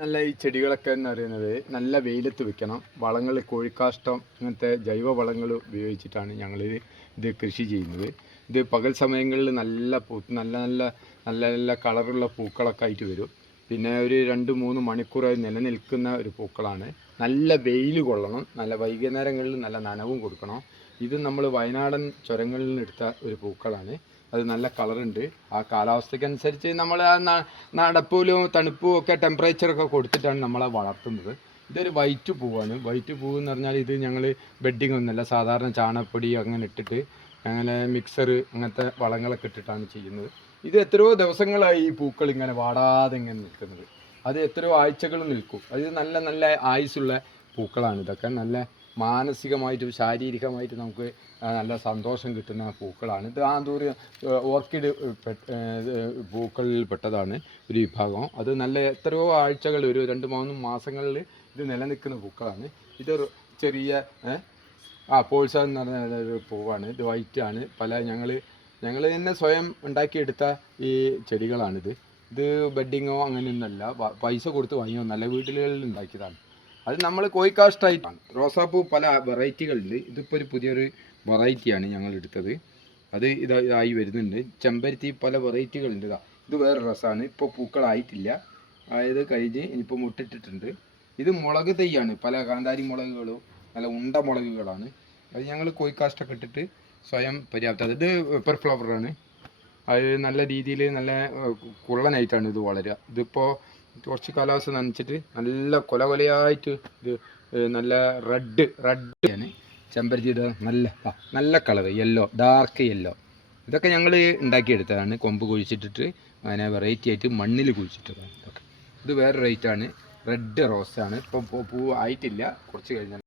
നല്ല ഈ ചെടികളൊക്കെ എന്ന് പറയുന്നത് നല്ല വെയിലത്ത് വെക്കണം. വളങ്ങൾ കോഴിക്കാഷ്ടം അങ്ങനത്തെ ജൈവ വളങ്ങൾ ഉപയോഗിച്ചിട്ടാണ് ഞങ്ങൾ ഇത് കൃഷി ചെയ്യുന്നത്. ഇത് പകൽ സമയങ്ങളിൽ നല്ല നല്ല നല്ല നല്ല നല്ല കളറുള്ള പൂക്കളൊക്കെ ആയിട്ട് വരും. പിന്നെ ഒരു 2-3 മണിക്കൂറായി നിലനിൽക്കുന്ന ഒരു പൂക്കളാണ്. നല്ല വെയിൽ കൊള്ളണം, നല്ല വൈകുന്നേരങ്ങളിൽ നല്ല നനവും കൊടുക്കണം. ഇത് നമ്മൾ വയനാടൻ ചുരങ്ങളിൽ നിന്ന് എടുത്ത ഒരു പൂക്കളാണ്. അത് നല്ല കളറുണ്ട്. ആ കാലാവസ്ഥയ്ക്കനുസരിച്ച് നമ്മൾ ആ നടപ്പൂലും തണുപ്പും ഒക്കെ ടെമ്പറേച്ചറൊക്കെ കൊടുത്തിട്ടാണ് നമ്മളെ വളർത്തുന്നത്. ഇതൊരു വൈറ്റ് പൂവാണ്. വൈറ്റ് പൂവ് എന്ന് പറഞ്ഞാൽ ഇത് ഞങ്ങൾ ബെഡിങ് ഒന്നുമല്ല, സാധാരണ ചാണകപ്പൊടി അങ്ങനെ ഇട്ടിട്ട് അങ്ങനെ മിക്സർ അങ്ങനത്തെ വളങ്ങളൊക്കെ ഇട്ടിട്ടാണ് ചെയ്യുന്നത്. ഇത് എത്രയോ ദിവസങ്ങളായി ഈ പൂക്കൾ ഇങ്ങനെ വാടാതെ ഇങ്ങനെ നിൽക്കുന്നത്. അത് എത്രയോ ആഴ്ചകൾ നിൽക്കും. അത് നല്ല നല്ല ആയുസ്സുള്ള പൂക്കളാണ്. ഇതൊക്കെ നല്ല മാനസികമായിട്ടും ശാരീരികമായിട്ട് നമുക്ക് നല്ല സന്തോഷം കിട്ടുന്ന പൂക്കളാണ്. ഇത് ആന്തൂറിയം ഓർക്കിഡ് പൂക്കളിൽ പെട്ടതാണ് ഒരു വിഭാഗം. അത് നല്ല എത്രയോ ആഴ്ചകൾ, ഒരു 2-3 മാസങ്ങളിൽ ഇത് നിലനിൽക്കുന്ന പൂക്കളാണ്. ഇതൊരു ചെറിയ പോൾസ എന്ന് പറഞ്ഞ ഒരു പൂവാണ്. ഇത് വൈറ്റാണ്. ഞങ്ങൾ തന്നെ സ്വയം ഉണ്ടാക്കിയെടുത്ത ഈ ചെടികളാണിത്. ഇത് ബെഡിങ്ങോ അങ്ങനെയൊന്നുമല്ല, പൈസ കൊടുത്ത് വാങ്ങിയൊന്നല്ല, വീട്ടിലുകളിൽ ഉണ്ടാക്കിയതാണ്. അത് നമ്മൾ കോഴിക്കാഷ്ടായിട്ടാണ്. റോസാപ്പൂ പല വെറൈറ്റികളുണ്ട്. ഇതിപ്പോൾ ഒരു പുതിയൊരു വെറൈറ്റിയാണ് ഞങ്ങൾ എടുത്തത്. അത് ഇതായി വരുന്നുണ്ട്. ചെമ്പരത്തി പല വെറൈറ്റികളുണ്ട്. ഇത് വേറെ രസമാണ്. ഇപ്പോൾ പൂക്കളായിട്ടില്ല, ആയത് കഴിഞ്ഞ് ഇനിയിപ്പോൾ മുട്ടിട്ടിട്ടുണ്ട്. ഇത് മുളക് തൈയാണ്. പല കാന്താരി മുളകുകളും നല്ല ഉണ്ട മുളകുകളാണ്. അത് ഞങ്ങൾ കോഴിക്കാഷ്ടൊക്കെ ഇട്ടിട്ട് സ്വയം പര്യാപ്തത. ഇത് പെപ്പർ ഫ്ലവറാണ്. അത് നല്ല രീതിയിൽ നല്ല കുള്ളനായിട്ടാണ് ഇത് വളരുക. ഇതിപ്പോൾ കുറച്ച് കാലാവസ്ഥ നനച്ചിട്ട് നല്ല കൊലയായിട്ട് ഇത് നല്ല റെഡ് ആണ് ചെമ്പരത്തിയുടെ നല്ല കളർ, യെല്ലോ, ഡാർക്ക് യെല്ലോ. ഇതൊക്കെ ഞങ്ങൾ ഉണ്ടാക്കിയെടുത്തതാണ്. കൊമ്പ് കുഴിച്ചിട്ടിട്ട് അങ്ങനെ വെറൈറ്റി ആയിട്ട് മണ്ണിൽ കുഴിച്ചിട്ടതാണ് ഇതൊക്കെ. ഇത് വേറെ റേറ്റാണ്. റെഡ് റോസാണ്. ഇപ്പോൾ പൂ ആയിട്ടില്ല, കുറച്ച് കഴിഞ്ഞാൽ